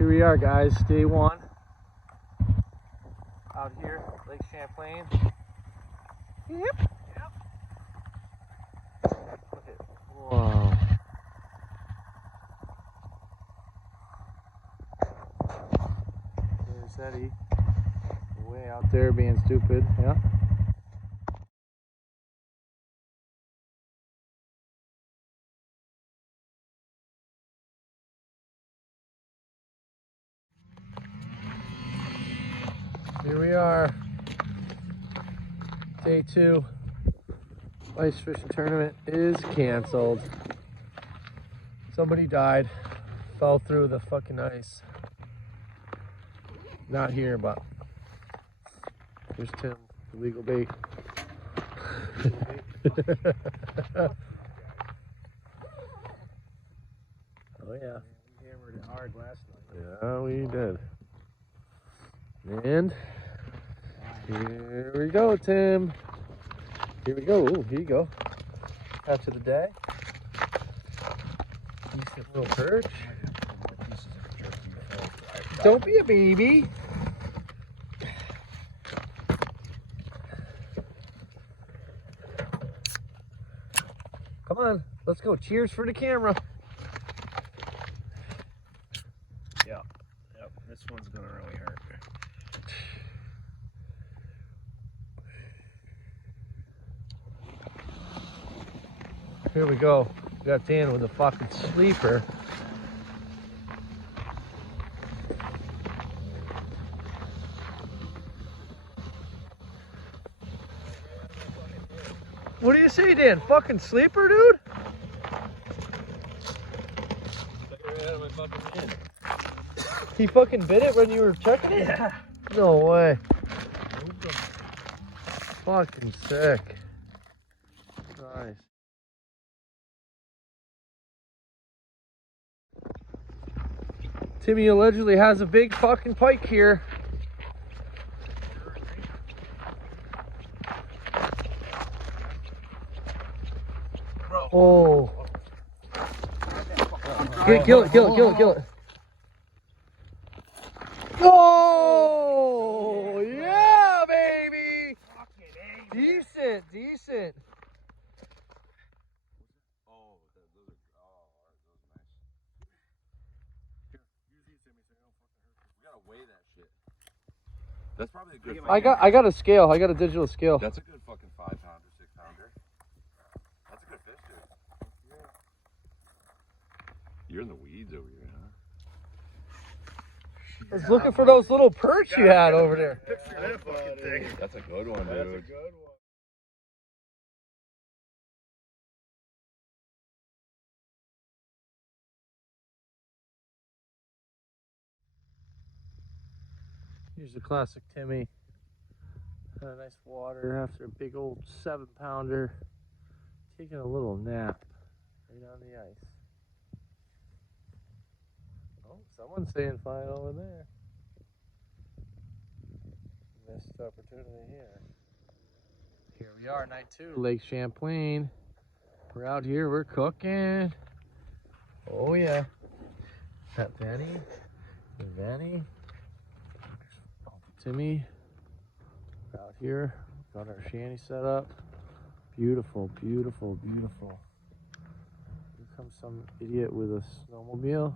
Here we are, guys, day one. Out here, Lake Champlain. Yep. Look at, whoa. There's Eddie. Way out there being stupid, yeah. Here we are, day 2. Ice fishing tournament is canceled. Somebody died, fell through the fucking ice. Not here, but there's Tim, illegal bait. Oh yeah. We hammered it hard last night. Yeah, we did. And here we go, Tim. Here we go. Ooh, here you go. Catch of the day. Decent little perch. Don't be a baby. Come on, let's go. Cheers for the camera. Yep, this one's gonna really hurt. Here we go. We got Dan with a fucking sleeper. What do you say, Dan? Fucking sleeper, dude? He fucking bit it when you were checking it? Yeah. No way. Fucking sick. Nice. Timmy allegedly has a big fucking pike here. Oh. Kill it. Oh, yeah, baby. Decent. Oh, those are nice. Here, use these, Timmy, so you don't fucking hurt. We gotta weigh that shit. That's probably a good. I got a scale. I got a digital scale. That's a good fucking 5-pounder, 6-pounder. That's a good fish, dude. You're in the weeds over here, huh? I was looking for those little perch you had over there. Picture that fucking thing. That's a good one, dude. That's a good one. Here's the classic Timmy. Had a nice water after a big old 7-pounder. Taking a little nap right on the ice. Oh, someone's staying fine over there. Missed opportunity here. Here we are, night 2, Lake Champlain. We're out here, we're cooking. Oh yeah. That Vanny. Timmy. We're out here, got our shanty set up. Beautiful. Here comes some idiot with a snowmobile.